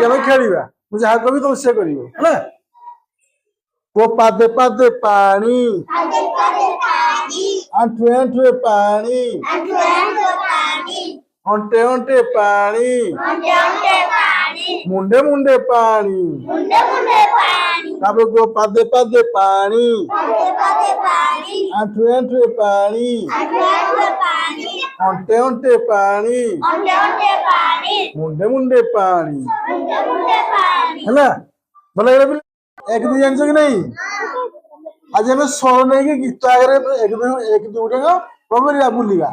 ଆମେ ଖେଳିବା ମୁଁ ଯାହା କହିବି ତମେ ସେ କରିବ ହେଲା ପୁଅ ପାଦେ ପାଦେ ପାଣି ଆଣ୍ଠୁଏ ଆଣ୍ଠୁଏ ପାଣି ଅଣ୍ଟେ ଅଣ୍ଟେ ପାଣି ମୁଣ୍ଡେ ମୁଣ୍ଡେ ପାଣି ତାପରେ କୁହ ପାଦେ ପାଦେ ପାଣି ଆଣ୍ଠୁଏ ଆଣ୍ଠୁଏ ପାଣି ଅଣ୍ଟେ ଅଣ୍ଟେ ପାଣି ମୁଣ୍ଡେ ମୁଣ୍ଡେ ପାଣି ହେଲା ଭଲ ଲାଗିଲା ଏକ ଦୁଇ ଜାଣିଛ କି ନାଇଁ ଆଜି ଆମେ ସ୍ୱର ନେଇକି ଗୀତ ଆଗରେ ଏକ ଦୁଇଟାକ କଣ କରିବା ବୁଲିବା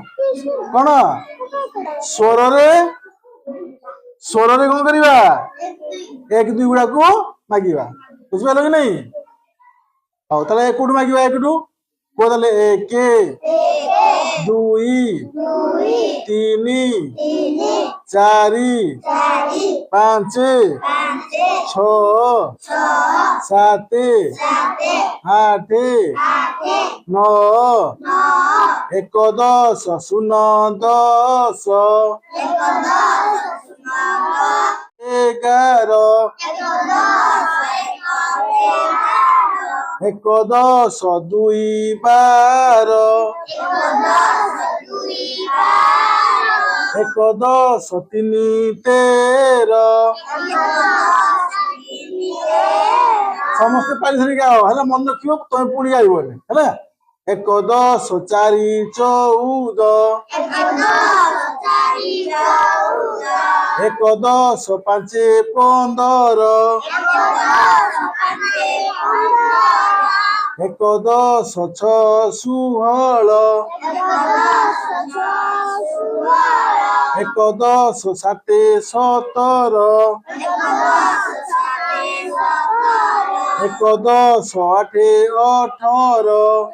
କଣ ସ୍ୱରରେ କଣ କରିବା ଏକ ଦୁଇ ଗୁଡାକୁ ମାଗିବା ବୁଝିପାରିଲ କି ନାଇଁ ହଉ ତାହେଲେ କୋଉଠୁ ମାଗିବା ଏକଠୁ କୁହ ତାହେଲେ 1 2 3 4 5 6 7 8 9 1 10 ଶୂନ 10 11 1 10 2 12 1 10 3 13 ସମସ୍ତେ ପାଳି ଧରିକି ଆଅ ହେଲା ମନେ ରଖିବ ତମେ ପୁଣି ଗାଇବନି ହେଲା 1 10 4 14 1 10 5 15 1 10 6 16 1 10 7 17 1 10 8 18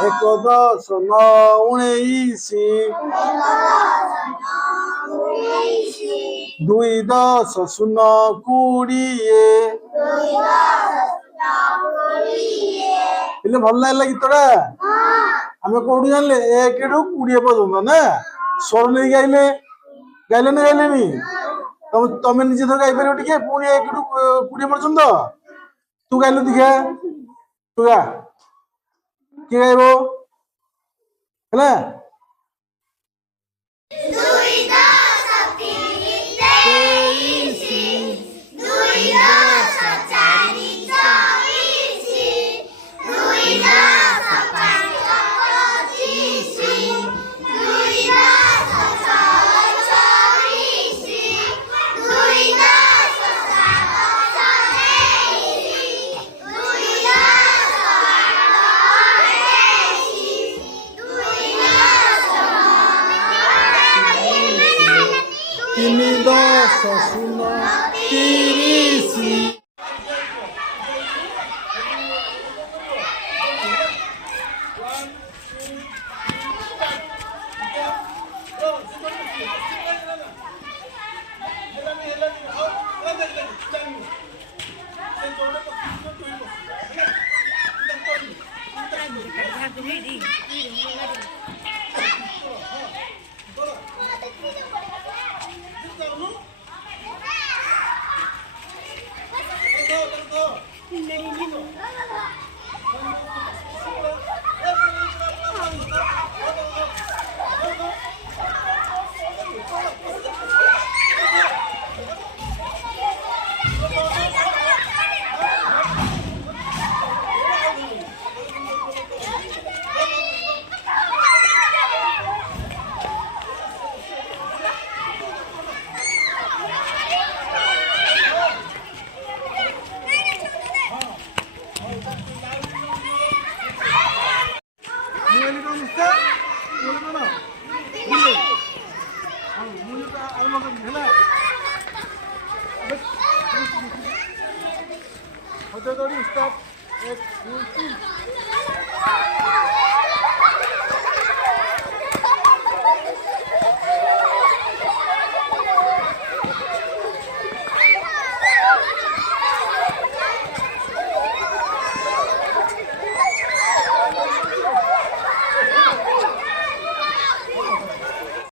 1 10 9 19 2 10 ଶୂନ 20 ହେଲେ ଭଲ ଲାଗିଲା ଗୀତଟା ଆମେ କୋଉଠୁ ଜାଣିଲେ 1 ରୁ 20 ପର୍ଯ୍ୟନ୍ତ ନା ସ୍ୱର ନେଇ ଗାଇଲେ ନା ଗାଇଲେନି ତମେ ନିଜେ ତ ଗାଇପାରିବ ଟିକେ ପୁଣି 1 ରୁ 20 ପର୍ଯ୍ୟନ୍ତ ତୁ ଗାଇଲୁ ଦେଖିଆ ତୁ ଗା କିଏ ଗାଇବ ହେଲା ତିନି 10 ଶୂନ 30 Stop. 1 2 3